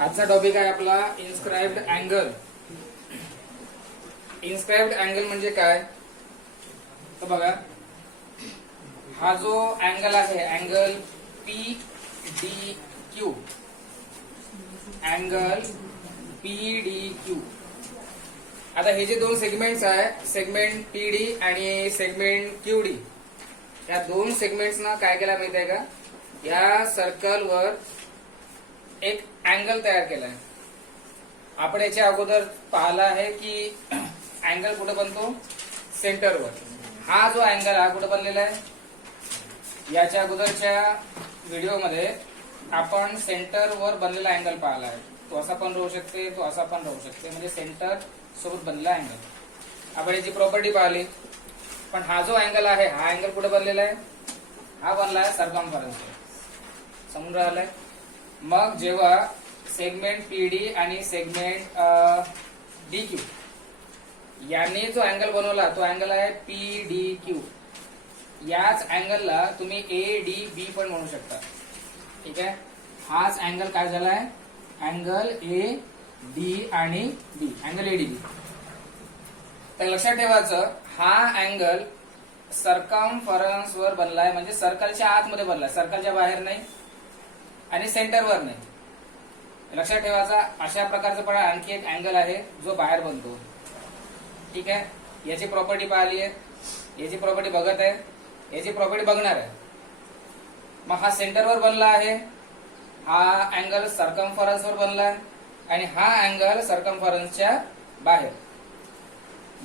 आजचा टॉपिक आहे आपला इन्स्क्राइब्ड अँगल. इन्स्क्राइब्ड अँगल म्हणजे काय तर बघा, हा जो अँगल आहे angle P D Q, angle P D Q. आता हे जे दोन सेगमेंट्स आहे, सेगमेंट पी डी आणि सेगमेंट क्यू डी, या दोन सेगमेंट्स ना काय केलं माहिती आहे का, या सर्कलवर एक अँगल तयार केलाय. आपण याच्या अगोदर पाहिला आहे की अँगल कुठे बनतो, सेंटरवर. हा जो अँगल हा कुठे बनलेला आहे, याच्या अगोदरच्या व्हिडिओमध्ये आपण सेंटरवर बनलेला अँगल पाहिला आहे. तो असा पण राहू शकते, तो असा पण राहू शकते, म्हणजे सेंटर सोबत बनलेला अँगल. आपण याची प्रॉपर्टी पाहिली. पण हा जो अँगल आहे, हा अँगल कुठे बनलेला आहे, हा बनला आहे सर्कमफरन्स. समजून राहिलाय. मग जेव्हा सेगमेंट पीडी आणि सेगमेंट डी क्यू यांनी जो अँगल बनवला, तो अँगल आहे पी डी क्यू. याच अँगलला तुम्ही ए डी बी पण म्हणू शकता. ठीक आहे. हाच अँगल काय झालाय, अँगल ए डी आणि बी, अँगल ए डी बी. तर लक्षात ठेवायचं, हा अँगल सर्कमफरन्स वर बनलाय, म्हणजे सर्कलच्या आतमध्ये बनलाय, सर्कलच्या बाहेर नाही आणि सेंटरवर नाही. लक्षात ठेवायचा. अशा प्रकारचा पण आणखी एक अँगल आहे जो बाहेर बनतो. ठीक आहे. याची प्रॉपर्टी पाहिली आहे, याची प्रॉपर्टी बघत आहे, याची प्रॉपर्टी बघणार आहे. मग हा सेंटरवर बनला आहे, हा अँगल सर्कमफरन्स वर बनला आहे आणि हा अँगल सर्कमफरन्सच्या बाहेर.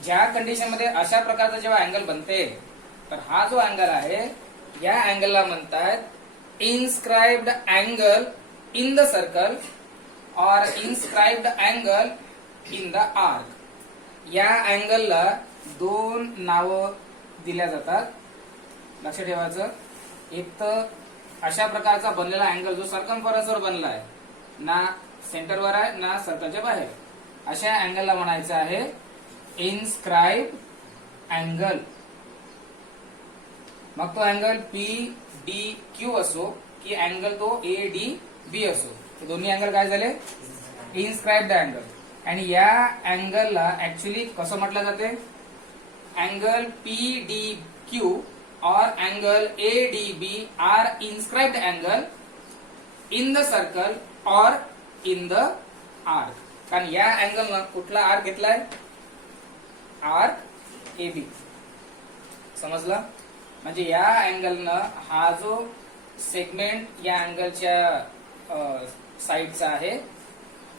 ज्या कंडिशन मध्ये अशा प्रकारचा जेव्हा अँगल बनते, तर हा जो अँगल आहे या अँगलला म्हणतात inscribed angle in the circle और inscribed angle in the arc. या अँगलला दोन नावं दिल्या जातात. लक्षात ठेवायचं. एक तर अशा प्रकारचा बनलेला अँगल जो सर्कमफरन्सवर बनला आहे, ना सेंटरवर आहे ना सर्कलच्या बाहेर, अशा अँगलला म्हणायचं आहे इन्स्क्राइब्ड अँगल. मग तो अँगल पी डी क्यू असो की अँगल तो ए डी बी असो, हे दोन्ही अँगल काय झाले, इन्स्क्राइब्ड अँगल. आणि या अँगलला ऍक्च्युली कसं म्हटलं जाते, angle P D Q or angle A D B are inscribed angle in the circle or in the arc. कारण या अँगलनं कुठला आर्क घेतलाय, आर्क ए बी. समजला. म्हणजे या अँगलनं हा जो सेगमेंट या अँगलच्या साईडचा आहे,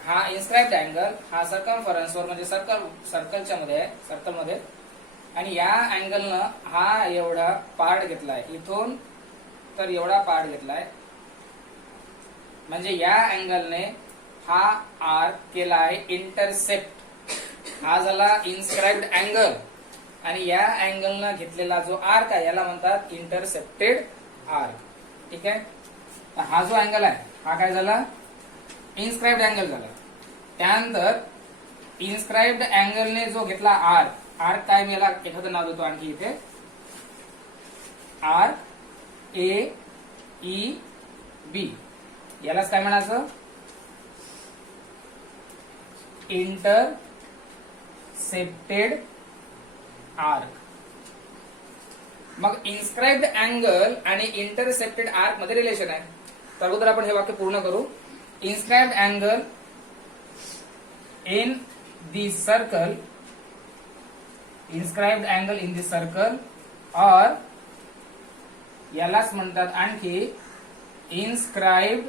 हा इन्स्क्राइब्ड अँगल, हा सर्कमफरन्सवर म्हणजे सर्कलच्या मध्ये आहे, सर्कलमध्ये. आणि या अँगलनं हा एवढा पार्ट घेतलाय, इथून तर एवढा पार्ट घेतलाय. म्हणजे या अँगलने हा आर्क केलाय इंटरसेप्ट. हा झाला इन्स्क्राइब्ड अँगल. आणि या अँगलनं घेतलेला जो आर्क आहे याला म्हणतात इंटरसेप्टेड आर्क. ठीक आहे. हा जो अँगल आहे हा काय झाला, इन्स्क्राइब्ड अँगल झाला. त्यानंतर इन्स्क्राइब्ड अँगलने जो घेतला आर्क, आर्क काय, मी याला एखादं नाव देतो आणखी इथे, आर्क ए ई बी. यालाच काय म्हणायचं, इंटरसेप्टेड आर्क. मग इन्स्क्राइब्ड अँगल आणि इंटरसेप्टेड आर्क मध्ये रिलेशन आहे. तर अगोदर आपण हे वाक्य पूर्ण करू. Inscribed angle in the circle, inscribed angle in the circle, और यालाच म्हणतात आणखी inscribed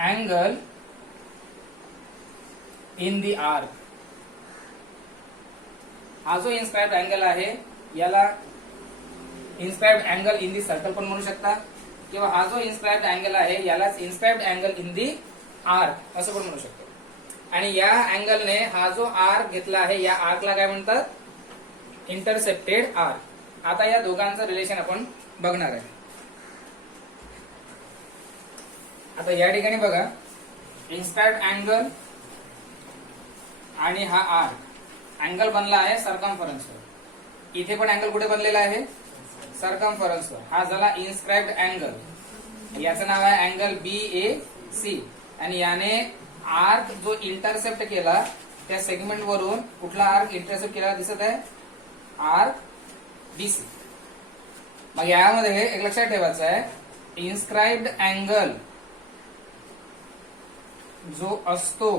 angle in the arc. हा जो इन्स्क्राइब्ड अँगल आहे याला inscribed angle in the circle पण म्हणू शकता, किंवा हा जो इन्स्क्राइब्ड अँगल आहे यालाच inscribed angle in the arc असं पण म्हणू शकतो. आणि या अँगलने हा जो आर्क घेतला आहे, या आर्कला काय म्हणतात, इंटरसेप्टेड आर्क. आता या दोघांचं रिलेशन आपण बघणार आहे. आता या ठिकाणी बघा, इन्स्क्राइब्ड अँगल आणि हा आर्क, अँगल बनला आहे सर्कमफरन्सवर. इथे पण अँगल कुठे बनलेला आहे, सर्कमफरन्सवर. हा झाला इन्स्क्राइब्ड अँगल. याचं नाव आहे अँगल बी ए सी. आणि याने आर्क जो इंटरसेप्ट केला त्या सेगमेंट वरून कुठला आर्क इंटरसेप्ट केला दिसत आहे, आर्क बीसी. मग यामध्ये एक लक्षात ठेवायचं आहे, इन्स्क्राइब्ड अँगल जो असतो,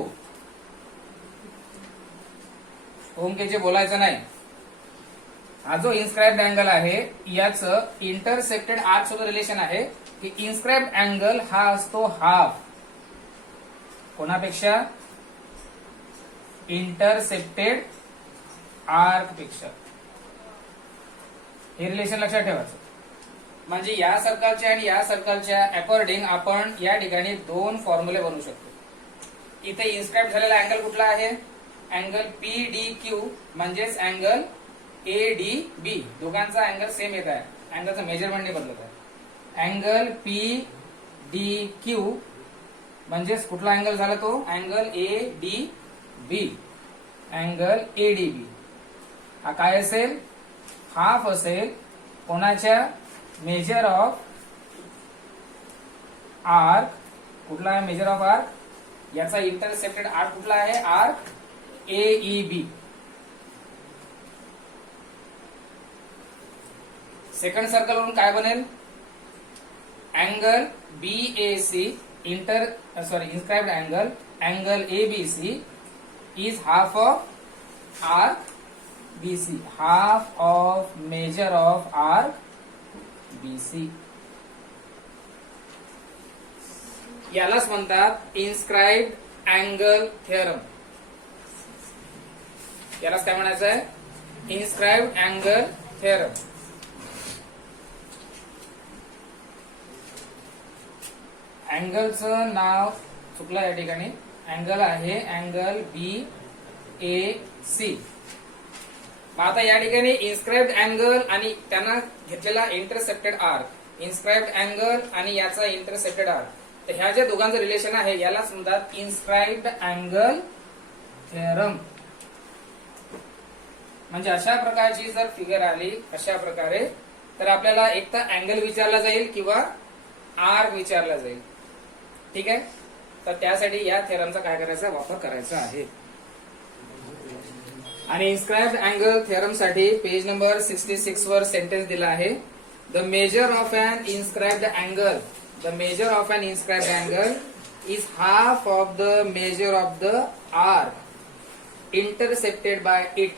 ओमकेचे बोलायचं नाही, हा जो इन्स्क्राइब्ड अँगल आहे याचं इंटरसेप्टेड आर्क सोबत रिलेशन आहे की इन्स्क्राइब्ड अँगल हा असतो हाफ कोणापेक्षा, इंटरसेप्टेड आर्क पेक्षा. हे रिलेशन लक्षात ठेवायचं. म्हणजे या सर्कलच्या आणि या सर्कलच्या अकॉर्डिंग आपण या ठिकाणी दोन फॉर्म्युले बनवू शकतो. इथे इन्स्क्राइब झालेला अँगल कुठला आहे, अँगल PDQ म्हणजेच अँगल ADB. दोघांचा अँगल सेम येत आहे, अँगलचं मेजरमेंट नाही बदलत आहे. अँगल PDQ म्हणजेच कुठला अँगल झाला तो, अँगल ADB. अँगल ADB हा काय असेल, हाफ असेल कोणाच्या, मेजर ऑफ आर्क. कुठला आहे मेजर ऑफ आर्क, याचा इंटरसेप्टेड आर्क कुठला आहे, आर्क AEB. सेकंड सर्कल वरून काय बनेल, angle BAC inscribed angle, angle ABC is half of arc BC, half of major of arc BC. यालाच म्हणतात इन्स्क्राइब्ड अँगल थेरम. यालाच काय म्हणायचं आहे, इन्स्क्राइब्ड अँगल थेरम. अँगलचं नाव चुकलं या ठिकाणी, अँगल आहे अँगल BAC. आता या ठिकाणी इन्स्क्राइब्ड अँगल आणि त्यांना घेतलेला इंटरसेप्टेड आर्क, इन्स्क्राइब्ड अँगल आणि याचा इंटरसेप्टेड आर्क, तर ह्या ज्या दोघांचं रिलेशन आहे यालाच म्हणतात इन्स्क्राइब्ड अँगल थेरम. म्हणजे अशा प्रकारची जर फिगर आली अशा प्रकारे तर आपल्याला एक तर अँगल विचारला जाईल किंवा आर्क विचारला जाईल. ठीक आहे, तर त्यासाठी या थेरमचा काय करायचा, वापर करायचा आहे. आणि इन्स्क्राइब्ड अँगल थेरम साठी पेज नंबर 66 वर सेंटेन्स दिला आहे. The measure of an inscribed angle, the measure of an inscribed angle is half of the measure of the arc intercepted by it.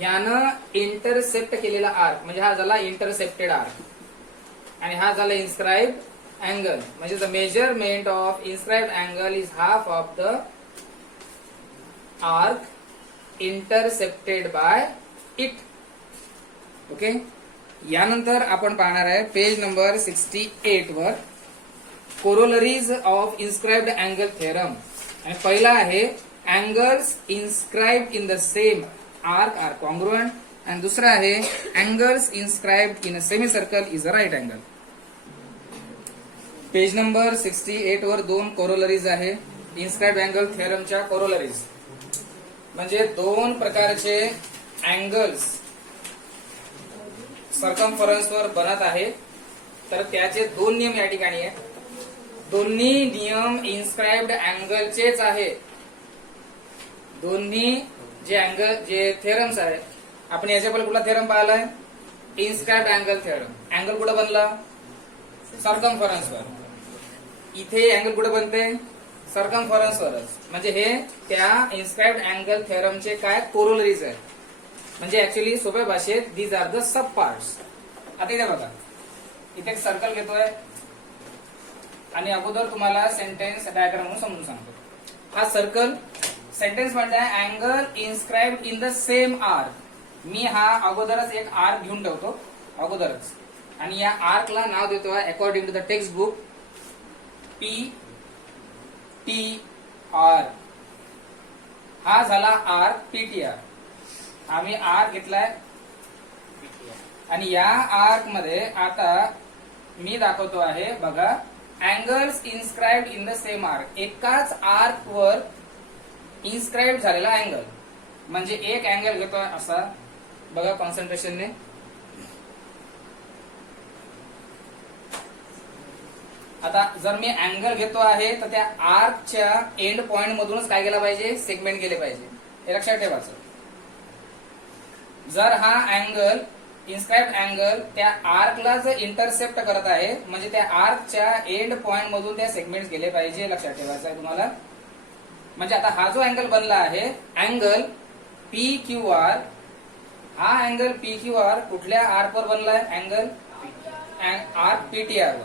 यानं इंटरसेप्ट केलेला आर्क म्हणजे हा झाला intercepted arc आणि हा झाला इन्स्क्राइब्ड अँगल. म्हणजे the measurement of inscribed angle is half of the arc intercepted by it. Okay, यानंतर आपण पाहणार आहे पेज नंबर 68 वर corollaries of inscribed angle theorem. आणि पहिला आहे angles inscribed in the same arc are congruent, आणि दुसरा आहे angles inscribed in a semi circle is a right angle. Page number 68 वर दोन कोरोलरीज आहे इन्स्क्राइब्ड अँगल थेरमच्या कोरोलरीज. म्हणजे दोन प्रकारचे अँगल्स सर्कमफरन्स वर बनत आहे, तर त्याचे दोन नियम या ठिकाणी आहेत. दोन्ही नियम इन्स्क्राइब्ड अँगलचेच आहे. दोन्ही जे अँगल जे थेरम्स आहे, आपण याच्या पहिले कुठला थेरम पाहिलाय, इन्स्क्राइब्ड अँगल थेरम. अँगल कुठं बनला, सर्कमफरन्स वर. इथे अँगल कुठे बनते, सर्कमफरन्स वरच. म्हणजे हे त्या इन्स्क्राइब्ड अँगल थेरमचे काय कोरोलरीज आहे. म्हणजे ऍक्च्युली सोप्या भाषेत these are the sub parts. आता इथे बघा, इथे एक सर्कल घेतोय आणि अगोदर तुम्हाला सेंटेन्स डायग्राम म्हणून समजून सांगतो. हा सर्कल सेंटेन्स म्हणताय angle inscribed in the same arc. मी हा अगोदरच एक आर्क घेऊन ठेवतो अगोदरच, आणि या आर्कला नाव देतो according to the text book PTR. हा झाला आर्क PTR. आम्ही आर्क घेतलाय आणि या आर्क मध्ये आता मी दाखवतो आहे बघा, angles inscribed in the same arc. एकाच आर्क वर इन्स्क्राइब्ड झालेला अँगल. म्हणजे एक अँगल घेतोय असा बघा कॉन्सन्ट्रेशनने, आता जर मी अँगल घेतो आहे तर त्या आर्कच्या एंड पॉइंट मधूनच काय गेला पाहिजे, सेगमेंट गेले पाहिजे, हे लक्षात ठेवायचं. जर हा अँगल इन्स्क्राइब्ड अँगल त्या आर्कला जर इंटरसेप्ट करत आहे म्हणजे त्या आर्कच्या एंड पॉइंट मधून त्या सेगमेंट गेले पाहिजे, लक्षात ठेवायचं आहे तुम्हाला. म्हणजे आता हा जो अँगल बनला आहे अँगल पी क्यू आर, हा अँगल पी क्यू आर कुठल्या आर्क वर बनलाय, अँगल आर्क पीटीआर वर.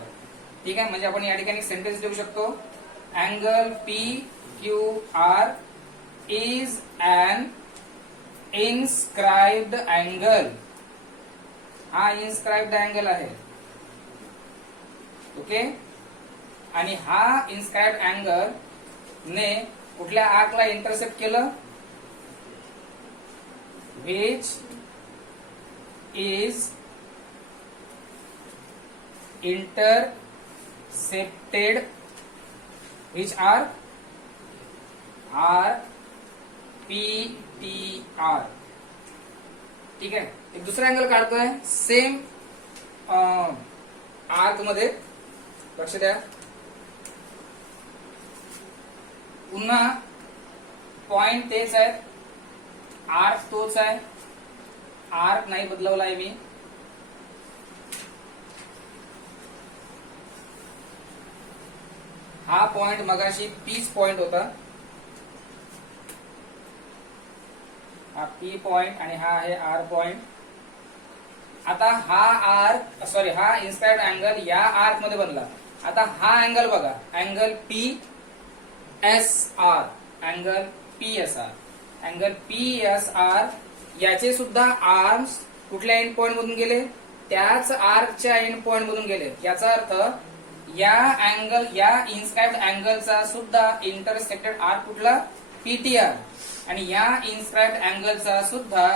ठीक आहे, म्हणजे आपण या ठिकाणी सेंटेन्स लिहू शकतो, angle P Q R is an inscribed angle. हा इन्स्क्राइब्ड अँगल आहे. ओके, आणि हा इन्स्क्राइब्ड अँगल ने कुठल्या आर्कला इंटरसेप्ट केलं, which is intercepted, which arc, arc PTR. ठीक आहे, एक दुसरा अँगल काढतोय सेम आर्क मध्ये, लक्ष द्या. पुन्हा पॉइंट तेच आहे, आर्क तोच आहे, आर्क नाही बदलवलाय मी. हा पॉइंट मगाशी पीच पॉइंट होता, हा पी पॉइंट आणि हा आहे आर पॉइंट. आता हा आर्क सॉरी हा इन्स्क्राइब्ड अँगल या आर्क मध्ये बनला. आता हा अँगल बघा, angle P S R, angle P S R, angle P S R याचे सुद्धा आर्म्स कुठल्या एंड पॉइंट मधून गेले, त्याच आर्कच्या एंड पॉइंट मधून गेले. याचा अर्थ या अँगल या इन्स्क्राइब्ड अँगलचा सुद्धा इंटरसेक्टेड आर्क कुठला, पीटीआर, आणि या इन्स्क्राइब्ड अँगलचा सुद्धा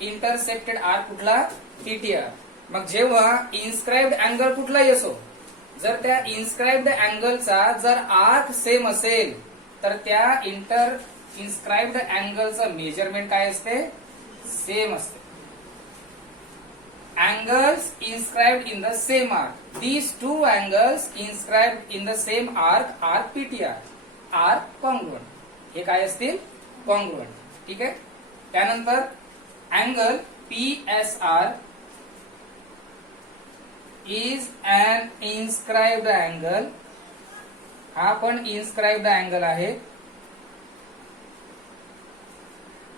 इंटरसेक्टेड आर्क कुठला, पीटीआर. मग जेव्हा इन्स्क्राइब्ड अँगल कुठलाही असो, जर त्या इन्स्क्राइब्ड अँगलचा जर आर्क सेम असेल तर त्या इन्स्क्राइब्ड अँगलचं मेजरमेंट काय असते, सेम असते. Angles inscribed in the same arc. These two angles inscribed in the same arc are PTR, are congruent. हे काय असतील, congruent. ठीक आहे. त्यानंतर angle PSR is an inscribed angle. हा पण inscribed angle आहे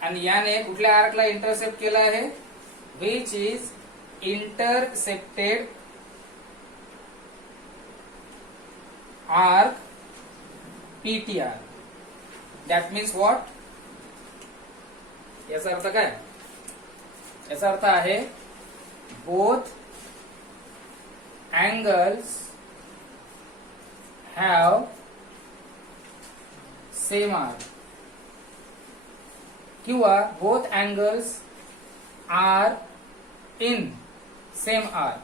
आणि याने कुठल्या आर्कला इंटरसेप्ट केला आहे, which is intercepted arc PTR. That means what? याचा अर्थ काय, याचा अर्थ आहे both angles have same arc किंवा both angles are in same arc.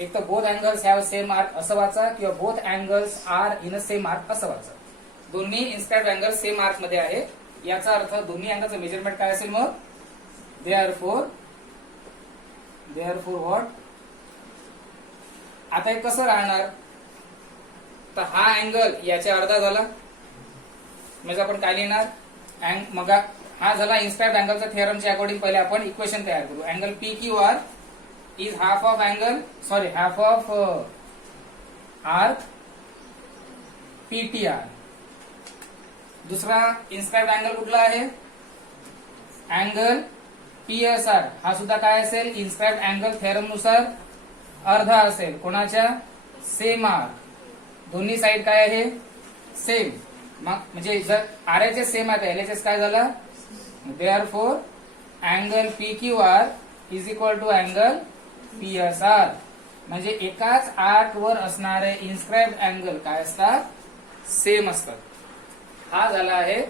एक तर both angles have same arc असं वाचा किंवा both angles are in a same arc असं वाचा. दोन्ही इन्स्क्राइब्ड अँगल सेम आर्क मध्ये आहे. याचा अर्थ दोन्ही अँगलचं मेजरमेंट काय असेल मग, देअरफॉर व्हॉट. आता हे कसं राहणार, तर हा अँगल याच्या अर्धा झाला म्हणजे आपण काय लिहिणार, मग हा झाला इन्स्क्राइब्ड अँगलचा थिअरमच्या अकॉर्डिंग. पहिले आपण इक्वेशन तयार करू. Angle P Q R is half of arc PTR. दुसरा इन्स्क्राइब्ड अँगल कुठला आहे, अँगल PSR. हा सुद्धा काय असेल, इन्स्क्राइब्ड अँगल थेरम नुसार अर्धा असेल. कोणाच्या, सेम आर्क. दोन्ही साइड काय आहे, सेम. मग म्हणजे जर RHS सेम आहे LHS काय झाला, therefore angle PQR is equal to angle PSR. म्हणजे एकाच आर्क वर असणारे इन्स्क्राइब्ड अँगल काय असतात, सेम असतात. हा झाला आहे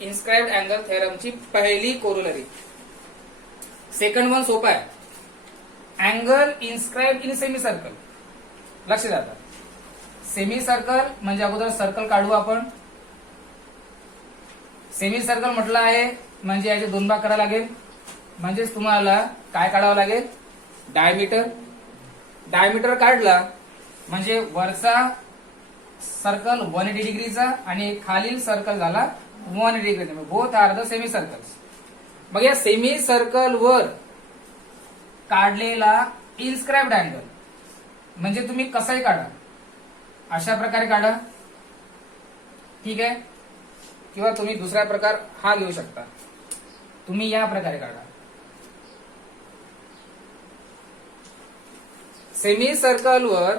इन्स्क्राइब्ड अँगल थेरमची पहिली कोरोलरी. सेकंड वन सोपा आहे, angle inscribed in semi circle. लक्ष द्या, सेमी सर्कल म्हणजे अगोदर सर्कल काढू आपण. सेमी सर्कल म्हटलं आहे म्हणजे याचे दोन भाग करावे लागेल. म्हणजेच तुम्हाला काय काढावं लागेल, डायमीटर. डायमीटर काढला म्हणजे वरचा सर्कल 180 डिग्रीचा आणि खालील सर्कल झाला 180 डिग्रीचा. Both are the semi circles. मग या सेमी सर्कल वर काढलेला इन्स्क्राइब्ड अँगल म्हणजे तुम्ही कसाही काढा, अशा प्रकारे काढा, ठीक आहे, किंवा तुम्ही दुसरा प्रकार हा घेऊ शकता. तुम्ही या प्रकारे काढा. सेमी सर्कल वर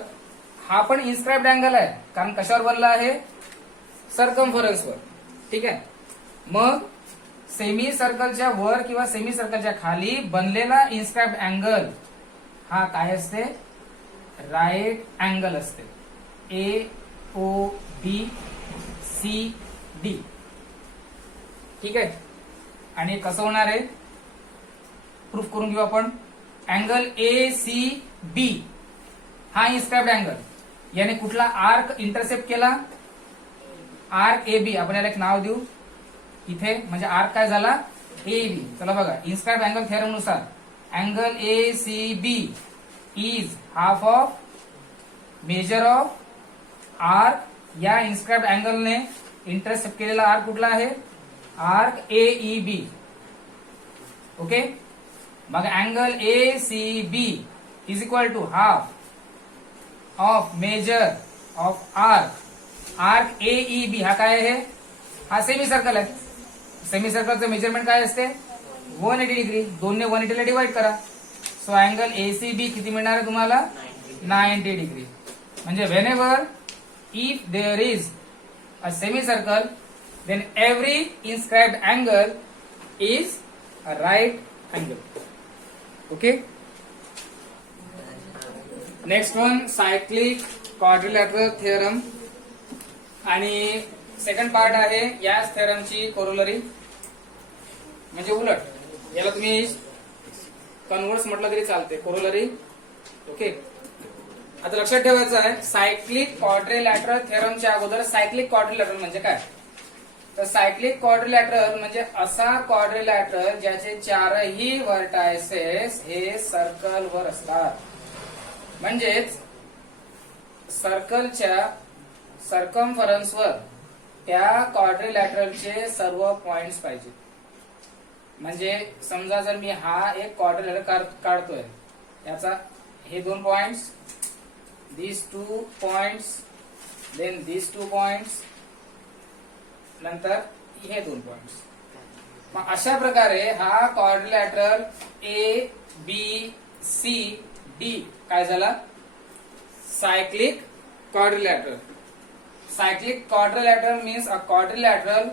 हा पण इन्स्क्राइब्ड अँगल आहे, कारण कशावर बनला आहे? सर्कम्फरन्स वर. ठीक आहे. मग सेमी सर्कलच्या वर किंवा सेमी सर्कलच्या खाली बनलेला इन्स्क्राइब्ड अँगल हा काय असते? राईट अँगल असते. AOBCD. ठीक आहे. आणि कसं होणार आहे? प्रूफ करून घेऊ आपण. अँगल ACB हा इन्स्क्राइब्ड अँगल, याने कुठला आर्क इंटरसेप्ट केला? Arc AB. आपण याला एक नाव देऊ इथे, म्हणजे आर्क काय झाला? AB. चला बघा, इन्स्क्राइब्ड अँगल थेरम नुसार angle ACB is half of major of arc. या इन्स्क्राइब्ड अँगलने इंटरसेप्ट केलेला आर्क कुठला आहे? Arc AEB. ओके. मग angle ACB is equal to half of major of arc. Arc AEB हा काय आहे? हा सेमी सर्कल आहे. सेमी सर्कलचं मेजरमेंट काय असते? 180 डिग्री. 2 ने 180 ला डिवाइड करा. सो अँगल ACB किती मिळणार आहे तुम्हाला? 90 डिग्री. म्हणजे whenever if there is a semi circle then every inscribed angle is a right angle. Okay. Next one, cyclic quadrilateral theorem. आणि सेकंड पार्ट आहे याच थेरमची कोरोलरी, म्हणजे उलट. याला तुम्ही कन्व्हर्स म्हटलं तरी चालते, कोरोलरी. ओके. आता लक्षात ठेवायचं आहे, सायक्लिक क्वाड्रिलॅटरल थेरमच्या अगोदर सायक्लिक क्वाड्रिलॅटरल म्हणजे काय? तर सायक्लिक क्वाड्रिलॅटरल म्हणजे असा क्वाड्रिलॅटरल ज्याचे चारही व्हर्टायसेस हे सर्कल वर असतात. म्हणजेच सर्कलच्या सर्कम्फरन्सवर त्या क्वाड्रिलॅटरलचे सर्व पॉइंट्स पाहिजे. म्हणजे समजा जर मी हा एक क्वाड्रिलॅटरल काढतोय, याचा हे 2 points, these 2 points, then these 2 points, नंतर हे 2 पॉइंट्स. मग अशा प्रकारे हा क्वाड्रिलॅटरल ABCD काय झाला? Cyclic quadrilateral. Cyclic quadrilateral means a quadrilateral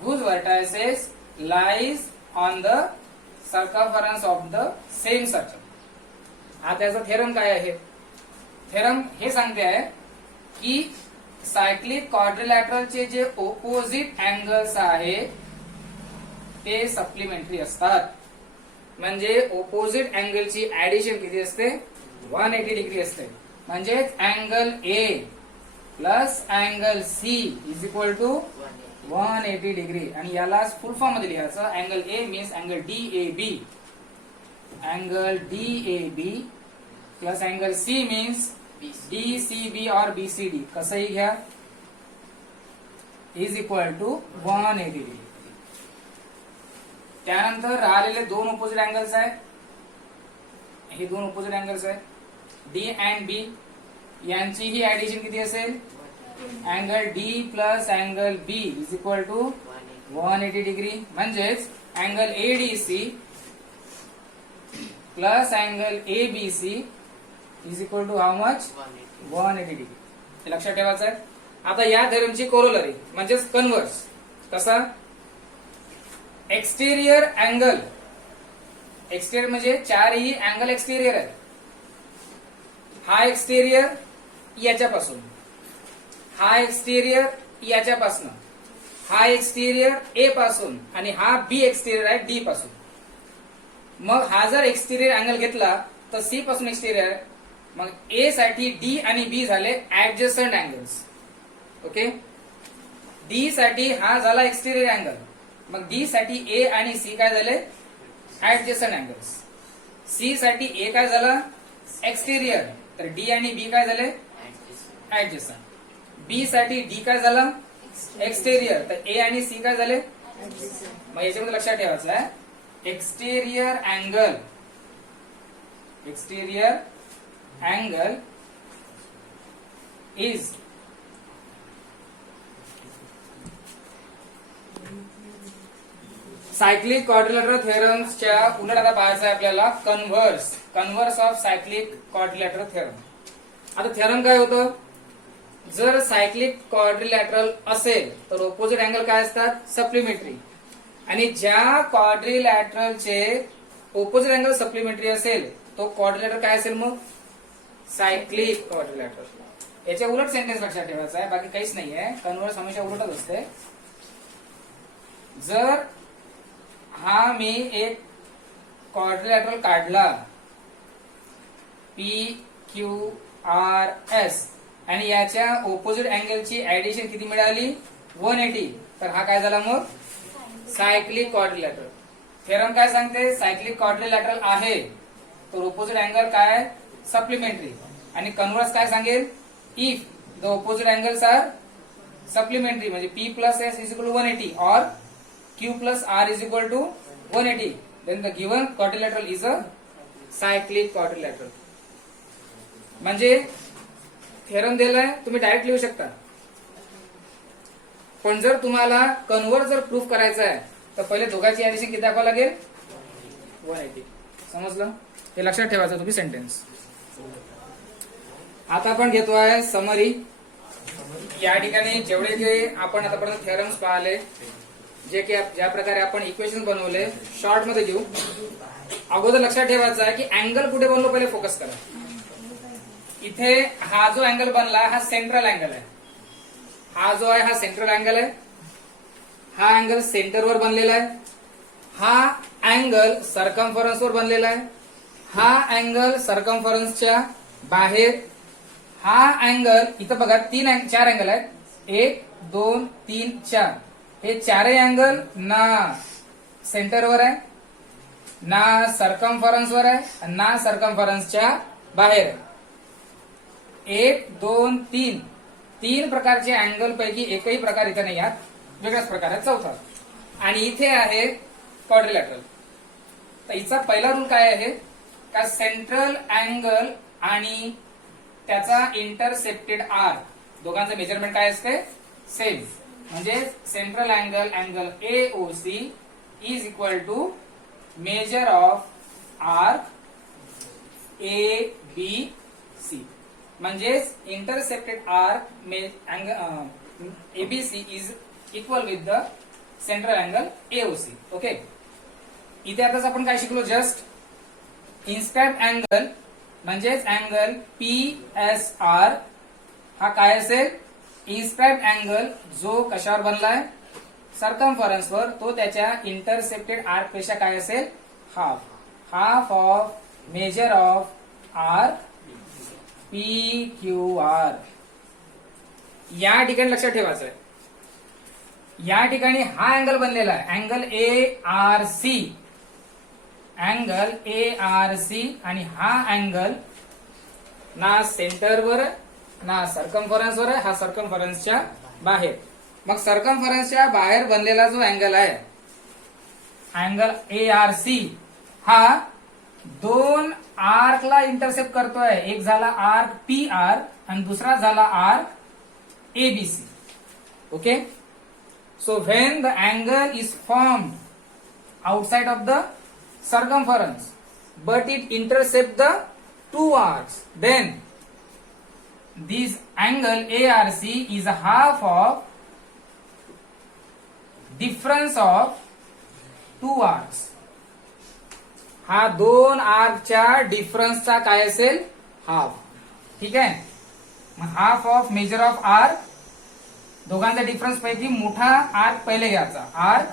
whose vertices lies on the circumference of the same circle. आता त्याचा थेरम काय आहे? थेरम हे सांगते आहे की सायक्लिक क्वाड्रिलॅटरलचे जे ओपोजिट अँगल्स आहेत ते सप्लिमेंटरी असतात. म्हणजे ओपोजिट अँगलची ऍडिशन किती असते? 180 डिग्री असते. म्हणजेच angle A plus angle C is equal to 180 degree. आणि यालाच फुल फॉर्म मध्ये लिहायचं. Angle A means angle DAB. Angle DAB plus angle C means DCB or BCD. कसंही घ्या, इज इक्वल टू 180 डिग्री. त्यानंतर राहिलेले 2 ऑपोजिट अँगल्स आहेत. हे 2 ऑपोजिट अँगल्स आहेत D अँड B. यांची ही ऍडिशन किती असेल? Angle D plus angle B is equal to 180 degree. म्हणजेच angle ADC plus angle ABC is equal to how much? 180 degree. हे लक्षात ठेवायचं आहे. आता या थेरमची कोरोलरी म्हणजेच कन्व्हर्स. कसा? Exterior angle. एक्सटेरियर म्हणजे चारही अँगल एक्सटेरियर आहेत. हा एक्सटेरियर याच्यापासून, हा एक्सटेरियर याच्यापासून, हा एक्सटेरियर A पासून आणि हा B एक्सटेरियर आहे D पासून. मग हा जर एक्सटेरियर अँगल घेतला तर C पासून एक्सटेरियर आहे. मग A साठी D आणि B झाले ऍडजस्टंट अँगल्स. ओके. D साठी हा झाला एक्सटेरियर अँगल. मग D साठी A आणि C काय झाले? Adjacent angles. C साठी A काय झाला? एक्सटेरियर. तर D आणि B काय झाले? ऍडजस्टंट. बी साठी डी काय झालं? एक्सटेरियर. तर ए आणि सी काय झाले? मग याच्यामध्ये लक्षात ठेवायचं आहे exterior angle is cyclic quadrilateral थेरम्सच्या उलट आता पाहायचं आहे आपल्याला converse of cyclic quadrilateral theorem. आता थेरम काय होतं? जर सायक्लिक क्वाड्रिलॅटरल असेल तर ऑपोजिट अँगल काय असतात? सप्लिमेंटरी. आणि ज्या क्वाड्रिलॅटरलचे ऑपोजिट अँगल सप्लिमेंटरी असेल तो क्वाड्रिलॅटरल काय असेल? मग सायक्लिक क्वाड्रिलॅटरल. याच्या उलट सेंटेन्स लक्षात ठेवायचा आहे, बाकी काहीच नाहीये. कन्व्हर्स हमेशा उलटच असते. जर हा मी एक क्वाड्रिलॅटरल काढला PQRS आणि याच्या ऑपोजिट अँगलची ऍडिशन किती मिळाली? 180. तर हा काय झाला मग? Cyclic quadrilateral. थेरम काय सांगते? सायक्लिक क्वाड्रिलॅटरल आहे तर ऑपोजिट अँगल काय? सप्लिमेंटरी. आणि कन्व्हर्स काय सांगेल? If the opposite angles are supplementary म्हणजे P plus S is equal to 180 or Q plus R is equal to 180, then the given quadrilateral is a cyclic quadrilateral. म्हणजे theorem दिलाय तुम्ही direct लिहू शकता, पण जर तुम्हाला कन्व्हर्स जर प्रूफ करायचं आहे तर पहिले दोघांची ऍडिशन किती दाखवावं लागेल? 180. समजलं? हे लक्षात ठेवायचं तुम्ही सेंटेन्स. आता आपण घेतो आहे समरी. या ठिकाणी जेवढे जे आपण आतापर्यंत थेरम्स पाहिले, जे की ज्या प्रकारे आपण इक्वेशन बनवले, शॉर्ट मध्ये घेऊ. अगोदर लक्षात ठेवायचं आहे की अँगल कुठे बनलो पहिले फोकस करा. इथे हा जो अँगल बनला हा सेंट्रल अँगल आहे. हा जो आहे हा सेंट्रल अँगल आहे. हा अँगल सेंटरवर बनलेला आहे. हा अँगल सर्कम्फरन्स वर बनलेला आहे. हा अँगल सर्कम्फरन्सच्या बाहेर. हा अँगल इथं बघा 4 अँगल आहेत. 1 2 3 4. हे चारही अँगल ना सेंटरवर आहे, ना सर्कम्फरन्सवर आहे, ना सर्कम्फरन्सच्या बाहेर आहे. 1 2 3 तीन प्रकारचे अँगल पैकी एकही प्रकार इथे नाही आहेत, वेगळ्याच प्रकार आहे चौथा. आणि इथे आहे क्वाड्रिलॅटरल. तर हिचा पहिला रूल काय आहे का सेंट्रल अँगल आणि त्याचा इंटरसेप्टेड आर दोघांचं मेजरमेंट काय असते? सेम. म्हणजे central angle AOC is equal to measure of arc ABC. म्हणजेच intercepted arc ABC is equal with the central angle AOC. Okay. इथे आताच आपण काय शिकलो? जस्ट इन्स्क्राइब्ड अँगल म्हणजेच अँगल PSR हा काय असेल? इन्स्क्राइब्ड अँगल जो कशावर बनलाय? सर्कम्फरन्सवर. तो त्याच्या इंटरसेप्टेड आर्क पेक्षा काय असेल? Half of major of arc PQR. या ठिकाणी लक्षात ठेवायचं आहे, या ठिकाणी हा अँगल बनलेला आहे अँगल ARC आणि हा अँगल ना सेंटरवर ना सर्कम्फरन्सवर आहे, हा सर्कम्फरन्सच्या बाहेर. मग सर्कम्फरन्सच्या बाहेर बनलेला जो अँगल आहे अँगल ARC हा दोन आर्कला इंटरसेप्ट करतोय. एक झाला आर्क PR आणि दुसरा झाला arc ABC. Okay. So when the angle is formed outside of the circumference but it intercepts the two arcs, then this angle ARC is a half of difference of two arcs. हा दोन आर्कच्या डिफरन्सचा काय असेल? Half. ठीक आहे. मग half of major of arc, दोघांचा difference पैकी मोठा आर्क पहिले घ्यायचा, arc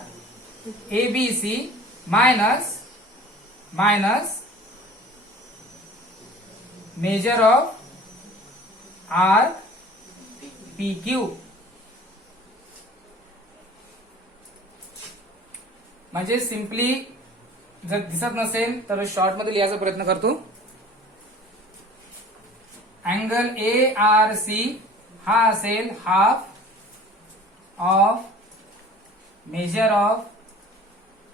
ABC minus major of arc PQ. म्हणजे सिंपली जर दिसत नसेल तर शॉर्ट मध्ये लिहायचा प्रयत्न करतो. अँगल ARC हा असेल half of major of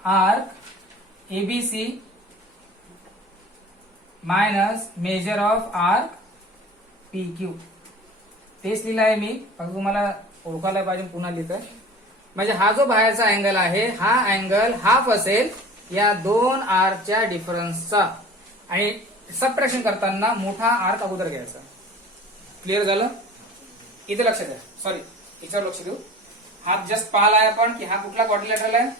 arc ABC minus major of arc P Q. तेच लिहिलं आहे मी, फक्त तुम्हाला ओळखायला पाहिजे पुन्हा लिहितोय. म्हणजे हा जो बाहेरचा अँगल आहे हा अँगल हाफ असेल या दोन आर्कच्या डिफरन्सचा, आणि सबट्रॅक्शन करताना मोठा आर्क अगोदर घ्यायचा. क्लिअर झालं? इथे लक्ष द्या, सॉरी याच्यावर लक्ष देऊ. हा जस्ट पाहिला आहे आपण की हा कुठला क्वाड्रिलॅटरल आहे?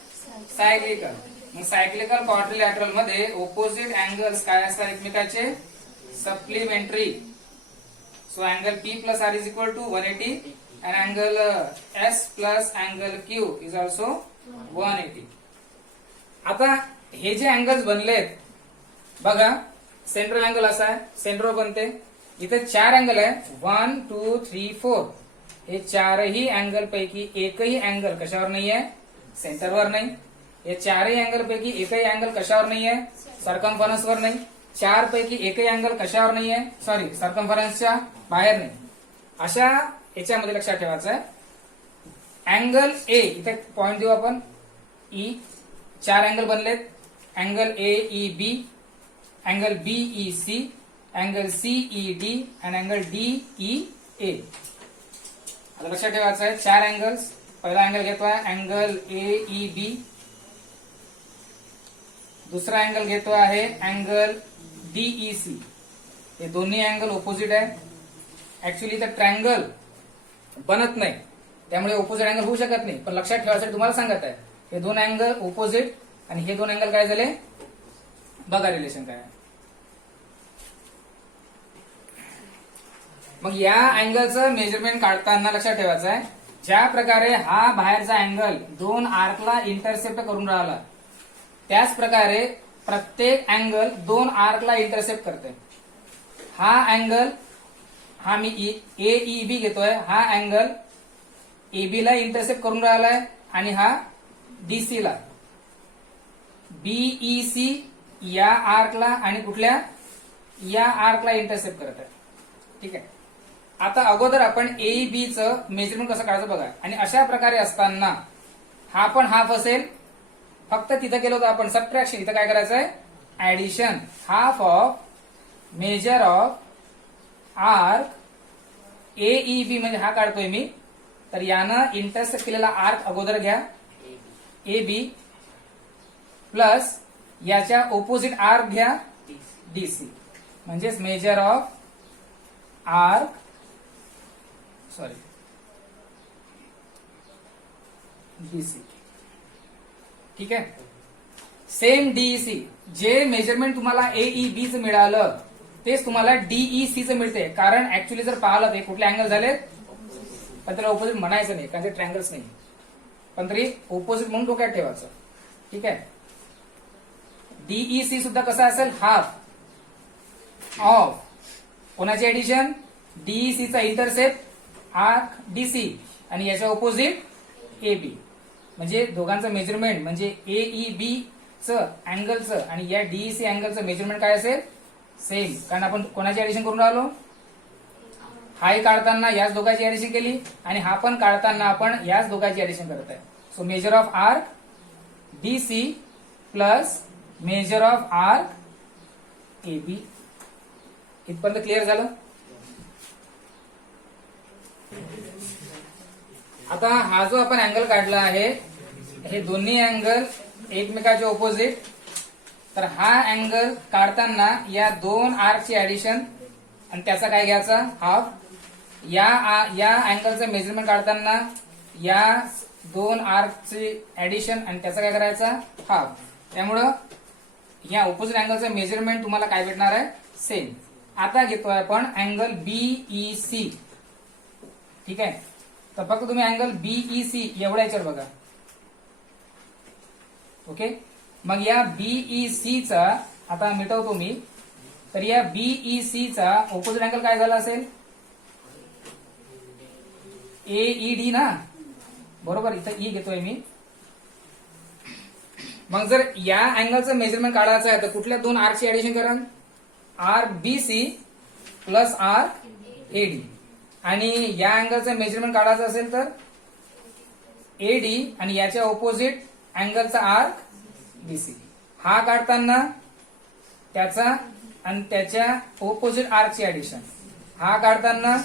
सायक्लिकल. मग सायक्लिकल क्वाड्रिलॅटरल मध्ये ऑपोजिट अँगल्स काय असतात एकमेकाचे? Supplementary. So angle P plus R is equal to 180 and angle S plus angle Q is also 180. आता हे जे अँगल्स बनलेत बघा, सेंट्रल अँगल असा आहे, सेंटर बनते. इथे 4 अँगल आहे, 1 2 3 4. हे चारही अँगल पैकी एकही अँगल कशावर नाही आहे? सेंटरवर नाही. हे चारही अँगल पैकी एकही अँगल कशावर नाही आहे? सर्कम्फरन्सवर नाही. 4 पैकी एकही अँगल कशावर नाही आहे? सॉरी, सर्कम्फरन्सच्या बाहेर नाही. अशा याच्यामध्ये लक्षात ठेवायचं आहे. अँगल ए, इथे पॉइंट देऊ आपण ई. 4 अँगल बनलेत, angle A E B, angle B E C, angle C E D आणि अँगल डी ई ए. आता लक्षात ठेवायचं आहे 4 अँगल्स. पहिला अँगल घेतोय अँगल ए ई बी, दुसरा अँगल घेतो आहे अँगल डीई सी. हे दोन्ही अँगल ऑपोजिट आहे. ऍक्च्युली तर ट्रँगल बनत नाही, त्यामुळे ऑपोजिट अँगल होऊ शकत नाही, पण लक्षात ठेवायसाठी तुम्हाला सांगत आहे. हे दोन अँगल ऑपोजिट आणि हे दोन अँगल काय झाले बघा रिलेशन काय आहे. मग या अँगलचं मेजरमेंट काढताना लक्षात ठेवायचं आहे, ज्या प्रकारे हा बाहेरचा अँगल दोन आर्कला इंटरसेप्ट करून राहिला, त्याच प्रकारे प्रत्येक अँगल दोन आर्कला इंटरसेप्ट करते. हा अँगल, हा मी ए ई बी घेतोय, हा अँगल एबी ला इंटरसेप्ट करून राहिलाय आणि हा डीसी ला. बीई सी या आर्कला आणि कुठल्या या आर्कला इंटरसेप्ट करत आहे. ठीक आहे. आता अगोदर आपण एई चं मेजरमेंट कसं काढायचं बघा. आणि अशा प्रकारे असताना हा पण हाफ असेल, फक्त तिथं केलं होतं आपण सबट्रॅक्शन. इथं काय करायचं आहे? Addition. Half of major of arc A E B म्हणजे हा काढतोय मी, तर यानं इंटरसेक्ट केलेला आर्क अगोदर घ्या ए बी, प्लस याच्या ऑपोजिट आर्क घ्या डीसी, म्हणजेच major of arc, sorry DC. ठीक आहे. सेम डीईसी, जे मेजरमेंट तुम्हाला एई बी चं मिळालं तेच तुम्हाला डीईसी चं मिळते. कारण ऍक्च्युली जर पाहिलं ते कुठले अँगल झाले, पण त्याला ऑपोजिट म्हणायचं नाही कारण ते ट्रँगल्स नाही, पण तरी ऑपोजिट म्हणून डोक्यात ठेवायचं. ठीक आहे. डीईसी सुद्धा कसा असेल? हाफ ऑफ कोणाची ऍडिशन? डीईसी चा इंटरसेप्ट आर्क डीसी आणि याच्या ऑपोजिट ए बी, म्हणजे दोघांचं मेजरमेंट म्हणजे एई बी चं अँगलचं आणि या डीईसी अँगलचं मेजरमेंट काय असेल? सेम. कारण आपण कोणाची ऍडिशन करून राहिलो? हाही काढताना याच दोघांची ऍडिशन केली आणि हा पण काढताना आपण याच दोघांची ऍडिशन करत आहे. So measure of arc D C plus measure of arc A B. इथपर्यंत क्लिअर झालं? आता हा जो आपण अँगल काढला आहे, हे दोन्ही अँगल एकमेकाचे ऑपोजिट. तर हा अँगल काढताना या दोन आर्कची ऍडिशन आणि त्याचा काय घ्यायचा? हाफ. या अँगलचं मेजरमेंट काढताना या दोन आर्कची ऍडिशन आणि त्याचा काय करायचा? हाफ. त्यामुळं या ऑपोजिट अँगलचं मेजरमेंट तुम्हाला काय भेटणार आहे? सेम. आता घेतोय आपण अँगल बीईसी. ठीक आहे. तर फक्त तुम्ही अँगल बीईसी एवढ्या याच्यावर बघा. ओके. मग या बीईसी चा आता मिटवतो मी. तर या बीईसी चा ऑपोजिट अँगल काय झाला असेल? एईडी ना, बरोबर. इथं ई घेतोय मी. मग जर या अँगलचं मेजरमेंट काढायचं आहे तर कुठल्या दोन आर्कची ऍडिशन करा? Arc B C plus arc A D. आणि या अँगलचं मेजरमेंट काढायचं असेल तर एडी आणि याच्या ऑपोजिट अँगलचा आर्क बीसी. हा काढताना त्याचा आणि त्याच्या ऑपोजिट आर्कची ऍडिशन, हा काढताना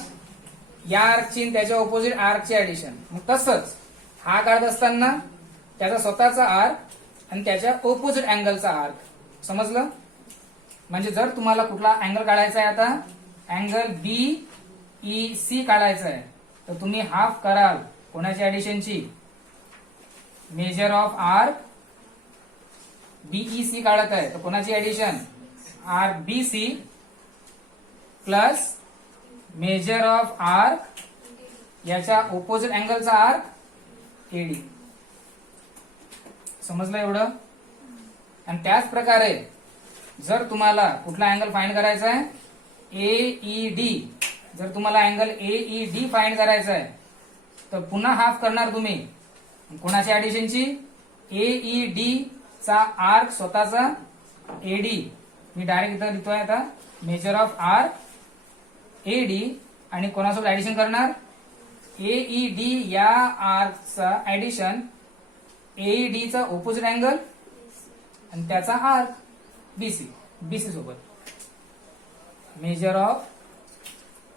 या आर्कची आणि त्याच्या ऑपोजिट आर्कची ऍडिशन. मग तसंच हा काढत असताना त्याचा स्वतःचा आर्क आणि त्याच्या ऑपोजिट अँगलचा आर्क. समजलं? म्हणजे जर तुम्हाला कुठला अँगल काढायचा आहे, आता अँगल बीईसी काढायचा आहे, तर तुम्ही हाफ कराल कोणाची ऍडिशनची, मेजर ऑफ आर्क बीईसी काढत आहे तर कोणाची addition, arc B C plus measure of arc याच्या ऑपोजिट अँगलचा आर्क एडी. समजलं एवढं? आणि त्याच प्रकारे जर तुम्हाला कुठला अँगल फाइंड करायचा आहे, एईडी, जर तुम्हाला अँगल एईडी फाइंड करायचा आहे तर पुन्हा हाफ करणार तुम्ही कोणाची ऍडिशनची, एईडी चा आर्क स्वतःचा एडी. मी डायरेक्ट इथं लिहितोय आता, मेजर ऑफ आर्क एडी आणि कोणासोबत ऍडिशन करणार, एईडी या आर्कचा ऍडिशन एईडी चा ऑपोजिट अँगल आणि त्याचा आर्क बीसी, बीसी सोबत मेजर ऑफ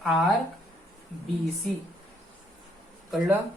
आर्क बीसी. कळलं?